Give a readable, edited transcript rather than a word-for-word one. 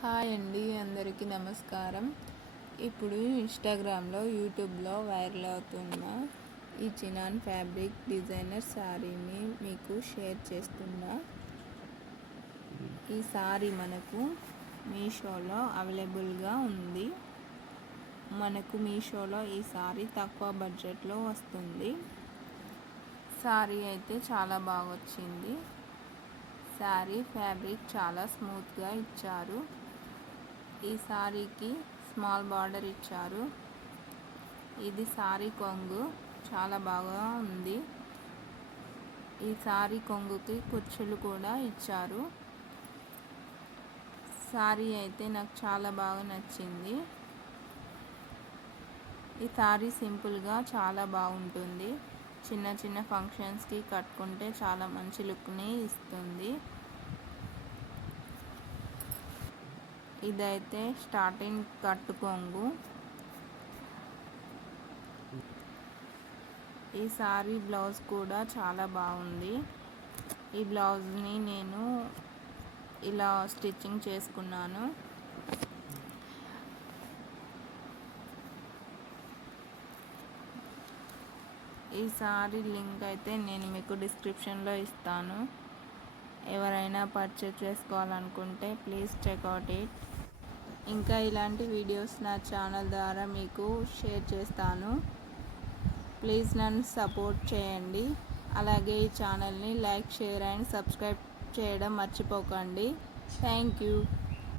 Hi అండి, అందరికీ నమస్కారం. ఇప్పుడు ఇన్స్టాగ్రామ్లో, యూట్యూబ్లో వైరల్ అవుతున్న ఈ చినాన్ ఫ్యాబ్రిక్ డిజైనర్ శారీని మీకు షేర్ చేస్తున్నా. ఈ శారీ మనకు మీషోలో అవైలబుల్గా ఉంది. మనకు మీషోలో ఈ శారీ తక్కువ బడ్జెట్లో వస్తుంది. శారీ అయితే చాలా బాగా వచ్చింది. శారీ ఫ్యాబ్రిక్ చాలా స్మూత్గా ఇచ్చారు. ఈ శారీకి స్మాల్ బార్డర్ ఇచ్చారు. ఇది శారీ కొంగు చాలా బాగా ఉంది. ఈ శారీ కొంగుకి కుచ్చులు కూడా ఇచ్చారు. శారీ అయితే నాకు చాలా బాగా నచ్చింది. ఈ శారీ సింపుల్గా చాలా బాగుంటుంది. చిన్న చిన్న ఫంక్షన్స్కి కట్టుకుంటే చాలా మంచి లుక్ని ఇస్తుంది. ఇదైతే స్టార్టింగ్ కట్టు కొంగు. ఈ సారీ బ్లౌజ్ కూడా చాలా బాగుంది. ఈ బ్లౌజ్ని నేను ఇలా స్టిచ్చింగ్ చేసుకున్నాను. ఈ సారీ లింక్ అయితే నేను మీకు డిస్క్రిప్షన్లో ఇస్తాను. ఎవరైనా పర్చేస్ చేసుకోవాలనుకుంటే ప్లీజ్ చెక్అవుట్ ఇట్. ఇంకా ఇలాంటి వీడియోస్ నా ఛానల్ ద్వారా మీకు షేర్ చేస్తాను. ప్లీజ్ నన్ను సపోర్ట్ చేయండి. అలాగే ఈ ఛానల్ని లైక్, షేర్ అండ్ సబ్స్క్రైబ్ చేయడం మర్చిపోకండి. Thank you.